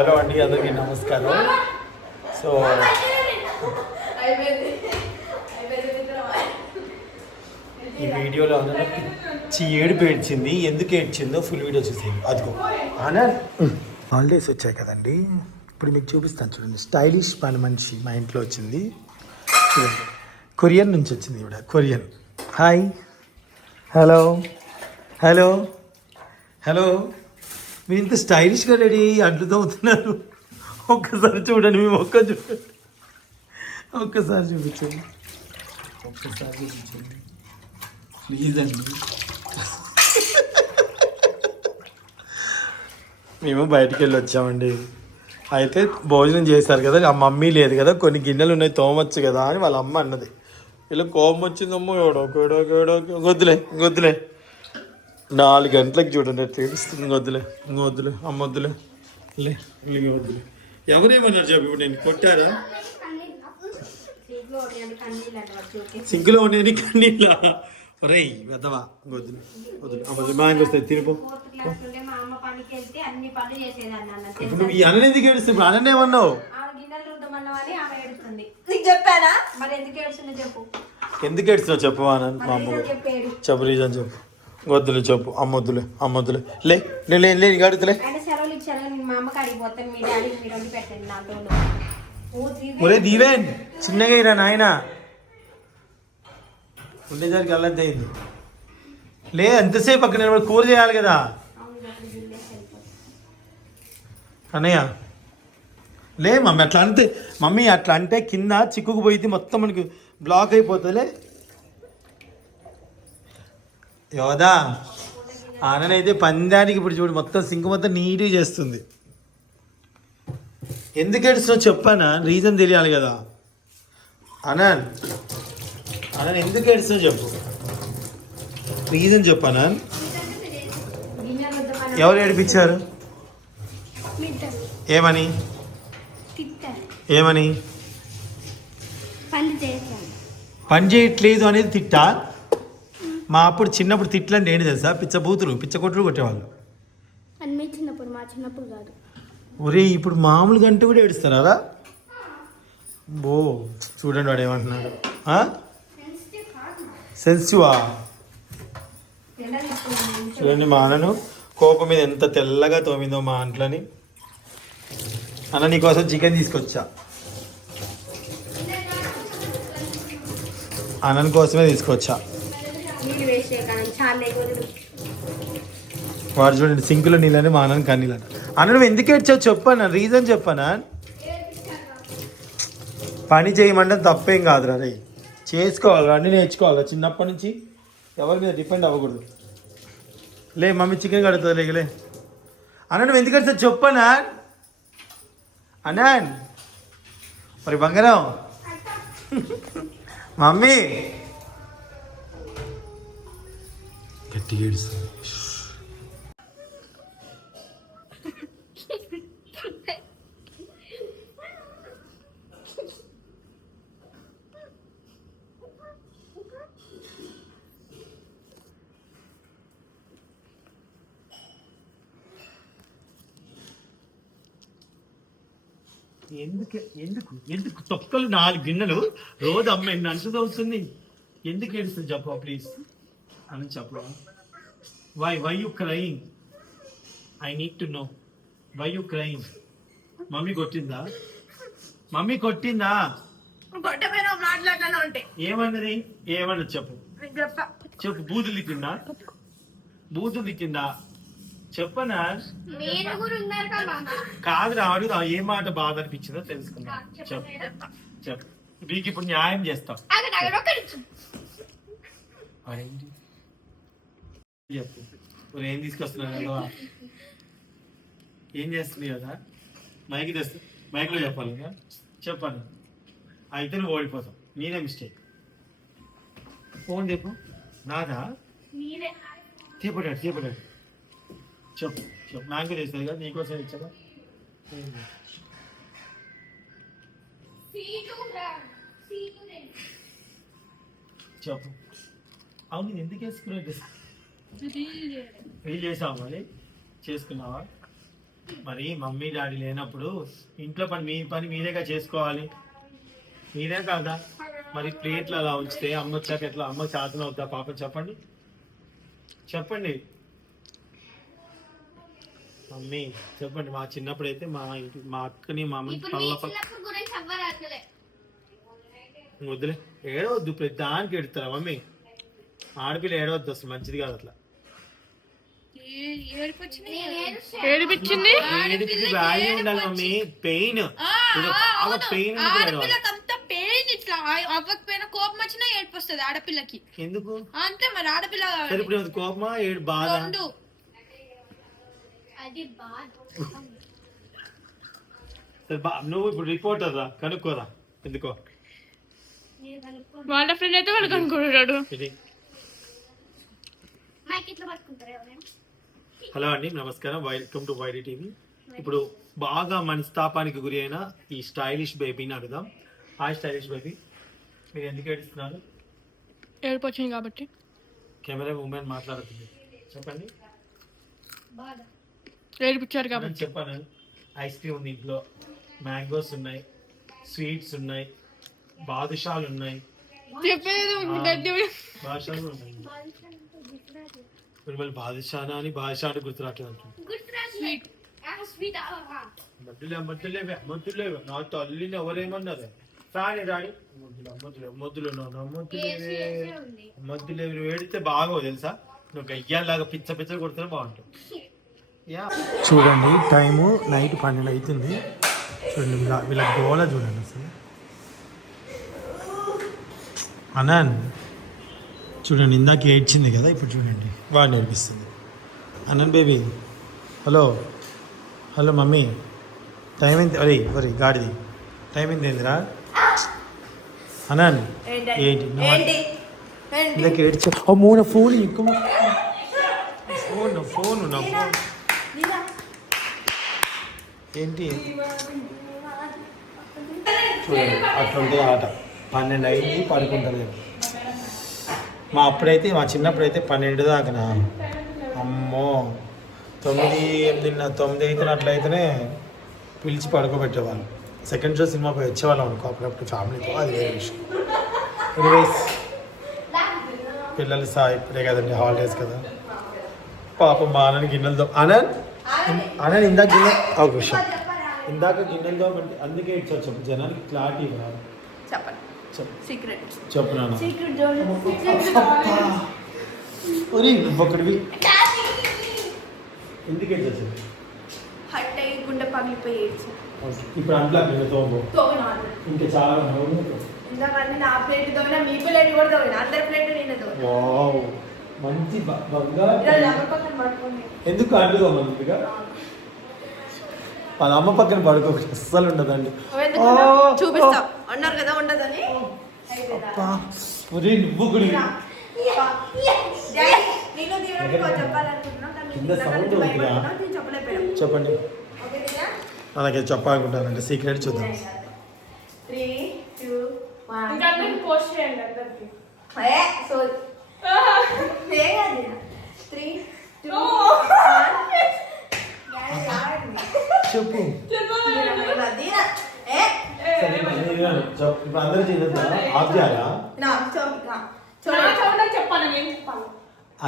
Hello అండి, అందరికీ నమస్కారం. సో ఈ వీడియోలో అందరూ పిచ్చి ఏడుపు ఏడ్చింది. ఎందుకు ఏడ్చిందో ఫుల్ వీడియో చూసేయండి. అదిగో హాలిడేస్ వచ్చాయి కదండి, ఇప్పుడు మీకు చూపిస్తాను చూడండి. స్టైలిష్ పని మనిషి మా ఇంట్లో వచ్చింది. చూడండి, కొరియన్ నుంచి వచ్చింది ఇవిడ. Korean. Hi, hello hello hello. మీరు ఇంత స్టైలిష్గా రెడీ అడ్డుతో అవుతున్నారు. ఒక్కసారి చూడండి, మేము చూడండి, ఒక్కసారి చూపించండి, ఒక్కసారి చూపించండి ప్లీజ్ అండి. మేము బయటికి వెళ్ళి వచ్చామండి. అయితే భోజనం చేశారు కదా, ఆ మమ్మీ లేదు కదా, కొన్ని గిన్నెలు ఉన్నాయి తోమొచ్చు కదా అని వాళ్ళ అమ్మ అన్నది. ఇలా కోపం వచ్చిందమ్మో, గొద్దులే గొద్దులే. 4 గంటలకు చూడండి ఎట్లా ఏడుస్తుంది. వద్దులే వద్దులే అమ్మ వద్దులే లే వద్దులే. ఎవరేమన్నారు చెప్పు, ఇప్పుడు నేను కొట్టారా? సింకులో ఉండేది కన్నీళ్ళ. రై వెదవా, వద్దులే వద్దులే వద్దులే. మా ఆయన వస్తాయి తినిపో. ఇప్పుడు ఈ అన్న ఎందుకు ఏడుస్తుంది? ఇప్పుడు అన్న ఏమన్నావు? ఎందుకు ఏడుస్తున్నావు చెప్పు అన్న. మా అమ్మ చెప్పు, రీజన్ చెప్పు. వద్దులే చెప్పు. అమ్మొద్దులే అమ్మొద్దులే లే లే లే అడుగుతులే. ఒరే దీవెన్, చిన్నగా ఇరా నాయన, ఉండేసరికి అల్లద్ది అయింది. లే ఎంతసేపు అక్కడ నిలబడి కూర చేయాలి కదా అన్నయ్య. లే మమ్మీ అట్లా అంటే, మమ్మీ అట్లా అంటే కింద చిక్కుకుపోయింది మొత్తం, మనకి బ్లాక్ అయిపోతుందిలే. యోదా ఆననైతే పందానికి ఇప్పుడు చూడు మొత్తం సింక్ మొత్తం నీట్గా చేస్తుంది. ఎందుకు ఏడుస్తున్నావు చెప్పానా? రీజన్ తెలియాలి కదా. అనాన్ అనాన్ ఎందుకు ఏడుస్తున్నావు చెప్పు, రీజన్ చెప్పానా? ఎవరు ఏడిపించారు? ఏమని ఏమని? పని చేయట్లేదు అనేది తిట్టా? మా అప్పుడు చిన్నప్పుడు తిట్లంటే ఏంటి తెలుసా? పిచ్చబూతులు పిచ్చకొట్టులు కొట్టేవాళ్ళు. మా చిన్నప్పుడు కాదు. ఒరే ఇప్పుడు మామూలుగా అంటే కూడా ఏడుస్తారా అలా? బో చూడండి వాడు ఏమంటున్నాడు. సెన్సిటివా? చూడండి మా అన్నను కోపం మీద ఎంత తెల్లగా తోమిందో మా అంట్లని. అన్న నీకోసం చికెన్ తీసుకొచ్చా, అన్నని కోసమే తీసుకొచ్చా. వాడు చూడండి సింకులో నీళ్ళని మా అన్నని కన్నీళ్ళని. అన్న నువ్వు ఎందుకు ఏడ్చావు చెప్పాను, రీజన్ చెప్పానా? పని చేయమంటే తప్పేం కాదురా రే, చేసుకోవాలి, అన్నీ నేర్చుకోవాలి చిన్నప్పటి నుంచి. ఎవరి మీద డిపెండ్ అవ్వకూడదు. లే మమ్మీ చికెన్ కడుతుంది లేకలే. అన్న నువ్వు ఎందుకు ఏడ్చావు చెప్పానా? అన్నాన్ మరి బంగారం మమ్మీ గట్టిగా ఏడుస్తుంది. ఎందుకు ఎందుకు ఎందుకు తొక్కలు 4 గిన్నెలు రోజు అమ్మ ఎన్ని అంటుది అవుతుంది. ఎందుకు ఏడుస్తుంది చెప్పు ప్లీజ్ అని చెప్పు. Why you crying? I need to know why you crying. Mummy కొట్టిందా? మమ్మీ కొట్టిందా? ఏమన్నది? ఏమన్నది చెప్పు చెప్పు. బూతులు తిట్టిందా? బూతులు తిట్టిందా చెప్పనా? కాదు రాడు. ఏ మాట బాధ అనిపించిందో తెలుసుకున్నా. చెప్పు చెప్పు. మీకు ఇప్పుడు న్యాయం చేస్తాం. చెప్పు. ఏం తీసుకొస్తున్నావు కదా, ఏం చేస్తుంది కదా? మైక్ తెస్తా, మైక్లో చెప్పాలి కదా. చెప్పాను అయితే నువ్వు ఓడిపోతావు. నేనే మిస్టేక్. ఫోన్ చెప్పు. నాదా? చేపట్టాడు చేపట్టాడు. చెప్పు చెప్పు. నాకు చేస్తుంది కదా, నీకోసం ఇచ్చాగా. చెప్పు. అవును నేను ఎందుకు వేసుకున్నా? రీల్ చేసావా? మరి చేసుకున్నావా? మరి మమ్మీ డాడీ లేనప్పుడు ఇంట్లో పని మీ పని మీరేగా చేసుకోవాలి, మీరే కాదా? మరి ప్లేట్లు అలా ఉంచితే అమ్మ వచ్చాక ఎట్లా? అమ్మ చేతన అవుతా పాపం? చెప్పండి చెప్పండి మమ్మీ చెప్పండి. మా చిన్నప్పుడు అయితే మా ఇంటి మా అక్కని మా అమ్మని వద్దులే, ఏడవద్దు. ప్రతి దానికి ఎడతారా మమ్మీ? ఆడపిల్ల ఏడవద్దు, అసలు మంచిది కాదు అట్లా. ఏడిపించింది వాల్యూ ఉండాలి మమ్మీ. పెయిన్ పెయిన్ ఇట్లా అవ్వకపోయినా కోపం వచ్చినా ఏడుపు వస్తుంది ఆడపిల్లకి. ఎందుకు అంతే మరి, ఆడపిల్ల ఇప్పుడు కోపమా ఏడు బాధ? నువ్వు ఇప్పుడు రిపోర్టర్ రా, కనుక్కోరా ఎందుకో. వాళ్ళ ఫ్రెండ్ అయితే వాళ్ళు కనుక్కుంటాడు. హలో అండి, నమస్కారం, వెల్కమ్ టు వైడి టీవీ. ఇప్పుడు బాగా మనస్తాపానికి గురి అయిన ఈ స్టైలిష్ బేబీని అడుగుదాం. హాయ్ స్టైలిష్ బేబీ, మీరు ఎందుకు ఏడుస్తున్నారు? ఏడుపు వచ్చింది కాబట్టి. కెమెరా ఉమెన్ మాట్లాడుతుంది, చెప్పండి. ఏడిపించారు కాబట్టి చెప్పాను. ఐస్ క్రీమ్ ఉంది ఇంట్లో, మ్యాంగోస్ ఉన్నాయి, స్వీట్స్ ఉన్నాయి, బాదుషాలు ఉన్నాయి, బాదుషాలు ఉన్నాయి. మళ్ళీ బాదుషానా అని బాదుషాలు గుర్తురాట్లేదు అంటుంది. మద్దులేవే నా తల్లిని ఎవరేమన్నారు? రాని రాని మద్దులేవి వేడితే బాగోదు తెలుసా? నువ్వు గయ్యాలాగా పిచ్చ పిచ్చ కొడితే బాగుంటుంది. చూడండి, టైము నైట్ 12 అవుతుంది. చూడండి వీళ్ళ గోల చూడండి అసలు. అనాన్ చూడండి, ఇందాక ఏడ్చింది కదా, ఇప్పుడు చూడండి వాడిని ఏడిపిస్తుంది. అనాన్ baby, hello hello mummy, time ఎంత? ఒరే గాడిది, టైం ఎంత ఏందిరా? అనాన్ ఏంటి ఇందాక ఏడ్చా? అమ్మో నా ఫోన్, ఇంకో ఫోన్ నా ఫోన్ ఏంటి? చూడండి అట్లా ఉంటుంది ఆట. 12 అయింది, పడుకుంటారు. మా చిన్నప్పుడైతే 12 దాకా. అమ్మో 9, 8, 9 అయితే అట్లయితేనే పిలిచి పడుకోబెట్టేవాళ్ళు. సెకండ్ షో సినిమా పోయి వచ్చేవాళ్ళం అనుకో అప్పుడప్పుడు ఫ్యామిలీతో, అది వేరే విషయం. ఎనీవేస్, పిల్లలు ఇప్పుడే కదండి, హాలిడేస్ కదా. పాపం మా అన్నని గిన్నెలతో అన్నని ఇందాక ఒక విషయం, ఇందాక గిన్నెలతో అందుకే ఇచ్చొచ్చు జనానికి క్లారిటీ ఇవ్వాలి. చెప్పు నాన్న. ఒక్కడివి ఎందుకు ఏడ్చొచ్చు? గుండె పగిలిపోయి ఇప్పుడు అంట్లా ఇంకా చాలా నా ప్లేట్ తోనా, మీ ప్లేట్ కూడా తోనా, అందరి ప్లేట్ నిన్న తోనా. మంచి ఎందుకు అంటుగా మంచిగా వాళ్ళ అమ్మ పక్కన పడుకోవచ్చు, అస్సలు ఉండదండి. చూపిస్తా అన్నారు కదా ఉండదని. చెప్పండి, అలాగే చెప్పాలనుకుంటానంటే సీక్రెట్ చూద్దాం. 3, 2, 1. చెప్పు ఇప్పుడు అందరూ చేసేద్దా? ఆఫ్ చేయాలా?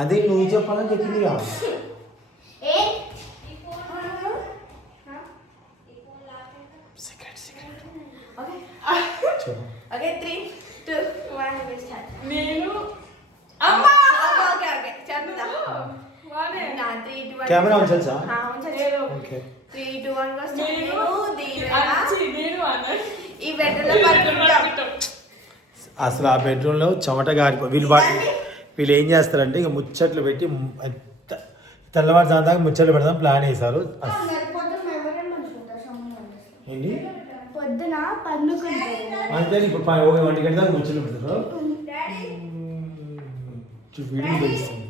అదే నువ్వు చెప్పాలని చెప్పింది కదా. కెమెరా ఉంచా? ఓకే. 3, 2, 1 అసలు ఆ బెడ్రూమ్లో చెమట గారిపో వీళ్ళు ఏం చేస్తారంటే ఇక ముచ్చట్లు పెట్టి తెల్లవారుజాము దాకా ముచ్చట్లు పెడదాం ప్లాన్ వేశారు. ఏంటి పొద్దున అంతే, ఇప్పుడు 1 గంట దాకా ముచ్చట్లు పెడతారు. వీడియో తెలుస్తుంది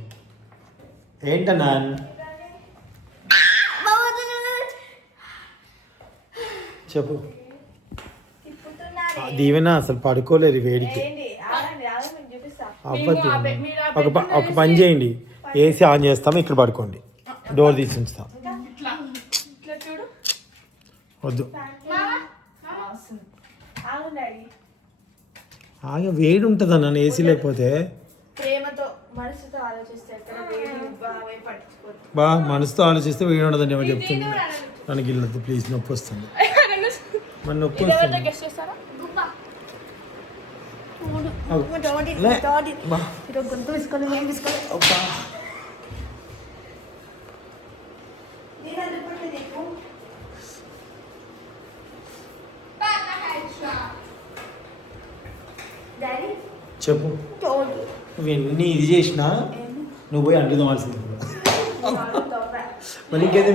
ఏంటన్నా? చెప్పు. దీవెన అసలు పడుకోలేదు వేడికి. అవ్వద్దు. ఒక పని చేయండి, ఏసీ ఆన్ చేస్తాము, ఇక్కడ పడుకోండి, డోర్ తీసి ఉంచుతాం. వద్దు ఆగు డాడీ. ఆగే వేడి ఉంటుంది అన్న ఏసీ లేకపోతే. ప్రేమతో మనసుతో ఆలోచిస్తే ఎక్కడ వేడి బాగా పట్టించుకోవద్దు. బా మనసుతో ఆలోచిస్తే వేడి ఉండదని ఏమో చెప్తుంది. ನನಗೆ ఇల్లద్దు ప్లీజ్, నొప్పి వస్తుంది. మన నొప్పి వస్తుంది. గెస్ట్ చేస్తారా? లే. బా. గొంతు తీసుకొని మేము తీసుకొని అబ్బా. డాడీ చెప్పు. నువ్వు ఎన్ని ఇది చేసినా నువ్వు పోయి అంటు తోమాల్సింది. మరి ఇంకేది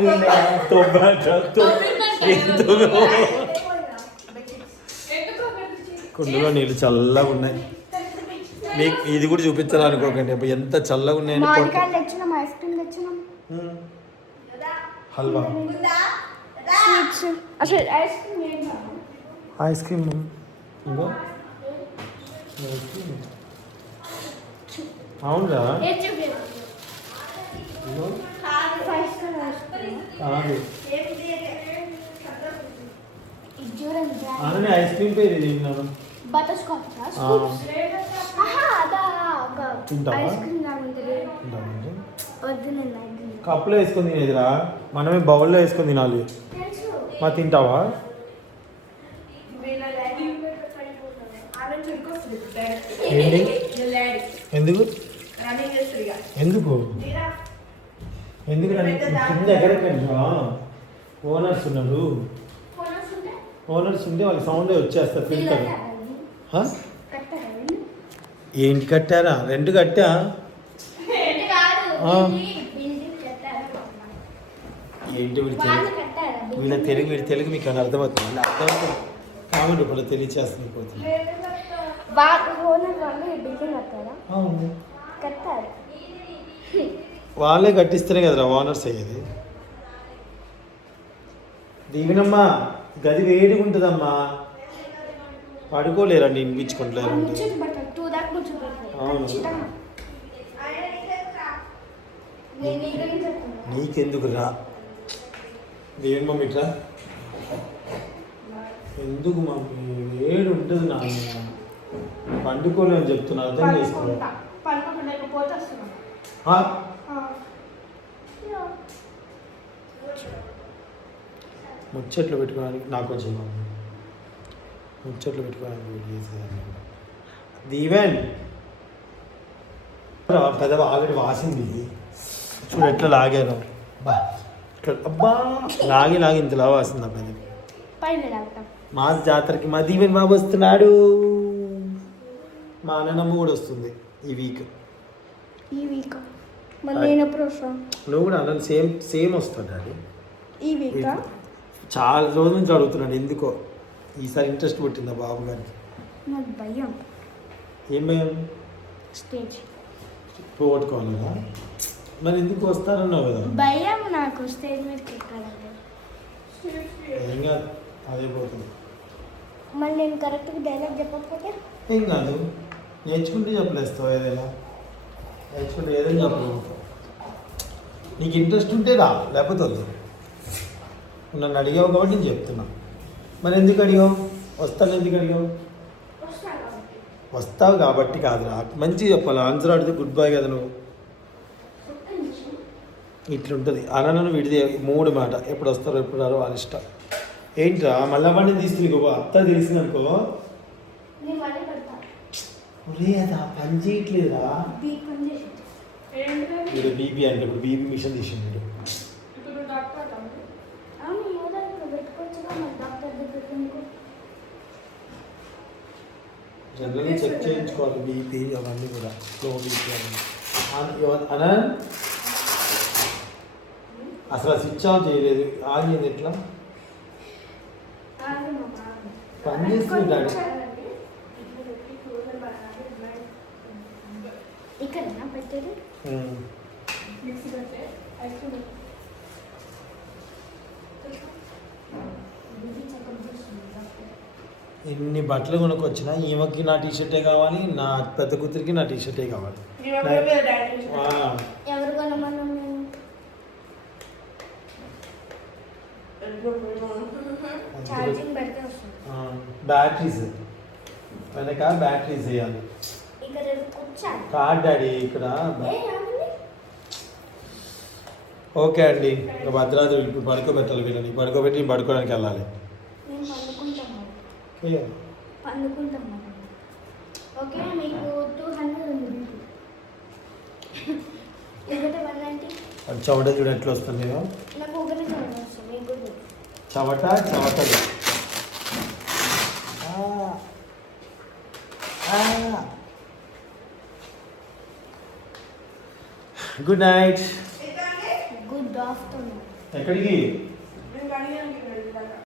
కుండలో నీళ్ళు చల్లగా ఉన్నాయి. మీకు ఇది కూడా చూపించాలనుకోకండి అప్పుడు ఎంత చల్లగా ఉన్నాయని. ఐస్ క్రీమ్ తెచ్చినాం. హల్వా అసలు ఐస్ క్రీమ్ ఏం కాదు. ఐస్ క్రీమ్ ఇంకో అవునరా అవును ఐస్ క్రీమ్ పేరు తిన్నాను. బటర్ స్కాచ్ కప్పులో వేసుకొని తినేదిరా, మనమే బౌల్లో వేసుకొని తినాలి. మా తింటావా? ఏంటి ఎందుకు ఎందుకు ఎందుకు కింద ఎక్కడెక్కడి ఓనర్స్ ఉన్నారు. ఓనర్స్ ఉంటే వాళ్ళకి సౌండ్ వచ్చేస్తారు, తింటారు. ఏంటి కట్టారా? రెండు కట్టా. ఏంటి వీళ్ళ తెలుగు మీకు అని అర్థమవుతుంది. ఇలా అర్థమవుతుంది కామెంట్ ఇప్పుడు తెలియచేస్తుంది. వాళ్ళే కట్టిస్తేనే కదరా ఓనర్స్ అయ్యేది. దీవెనమ్మా గది వేడిగా ఉంటుందమ్మా, పడుకోలేరండి, వినిపించుకుంటలేరండి. అవును నీకెందుకు రా దేవన్ మమ్మీ ఇట్లా ఎందుకు మమ్మీ వేడి ఉంటుంది. నా పండుకోలేని చెప్తున్నా, అర్థం చేసుకో. ముచ్చట్లు పెట్టుకోవడానికి నాకు కొంచెం ముచ్చట్లు పెట్టుకోవడానికి వెయిట్ చేసేదాన్ని. దీవెన్ పెదవ ఆల్రెడీ వాసింది చూడు ఎట్లా లాగారు. అబ్బా లాగి ఇంతలా వాసింది ఆ పెదవి. మాస్ జాతరకి మా దీవెన్ బాబు వస్తున్నాడు. మా అన్నమ్మ కూడా వస్తుంది ఈ వీక్. నువ్వు కూడా అన్న సేమ్ వస్తుంది డాడీ. ఈ వీక్ చాలా రోజుల నుంచి అడుగుతున్నాడు ఎందుకో. ఈసారి ఇంట్రెస్ట్ పుట్టిందా బాబు గారికి? నాకు భయం. ఏం భయం? స్టేజ్ పోగొట్టుకోవాలా? మరి ఎందుకు వస్తారన్నావు కదా. భయం నాకు స్టేజ్ మీదకి ఎక్కాలంటే. ఏం కాదు, అదే పోతుంది. మళ్ళీ నేను కరెక్ట్గా డైలాగ్ చెప్పకపోతే ఏం కాదు, నేర్చుకుంటే చెప్పలేస్తావు. ఏదైనా నేర్చుకుంటే ఏదైనా చెప్పలేవు. నీకు ఇంట్రెస్ట్ ఉంటే రా, లేకపోతే వద్దు. నన్ను అడిగావు కాబట్టి నేను చెప్తున్నా. మరి ఎందుకు అడిగావు? వస్తాను ఎందుకు అడిగావు? వస్తావు కాబట్టి కాదురా, మంచిగా చెప్పాలి. ఆన్సర్ అడిగితే గుడ్ బాయ్ కదా నువ్వు. ఇట్లుంటుంది అనను విడిది 3 మాట. ఎప్పుడు వస్తారో ఎప్పుడు రారో వాళ్ళ ఇష్టం. ఏంట్రా మళ్ళీ వాడిని తీసుకెళ్ళి అత్త తెలిసిందనుకో లేదా పని చేయట్లేదా? ఇప్పుడు బీపీ అంటే ఇప్పుడు బీపీ మిషన్ తీసిండు. జనరల్గా చెక్ చేయించుకోవాలి బీపీ అవన్నీ కూడా, స్లో బీపీ అన్న. అసలు స్విచ్ ఆఫ్ చేయలేదు, ఆగింది ఎట్లా పని చేస్తుంది డాడీ. ఎన్ని బట్టలు కొనుక్కొచ్చినా ఈమెకి నా టీషర్టే కావాలి, నా పెద్ద కూతురికి నా టీషర్టే కావాలి. ఎవరు కొనమన్నా బ్యాటరీస్ వెనక బ్యాటరీస్ వేయాలి. ఇక్కడ కూర్చోాలి. కాదు డాడీ ఇక్కడ. ఓకే అండి, ఇంకా భద్రాద్రి ఇప్పుడు పడుకోబెట్టాలి వీళ్ళని. పడుకోబెట్టి పడుకోవడానికి వెళ్ళాలి. ఓకే మీకు 200 ఉంది. లేకపోతే 190. చెమట చూడ ఎట్లా వస్తుంది. నాకు ఒకటే చెమట వస్తుంది. మీకు కూడా చెమటలు. Good night. Good afternoon. ఎక్కడికి?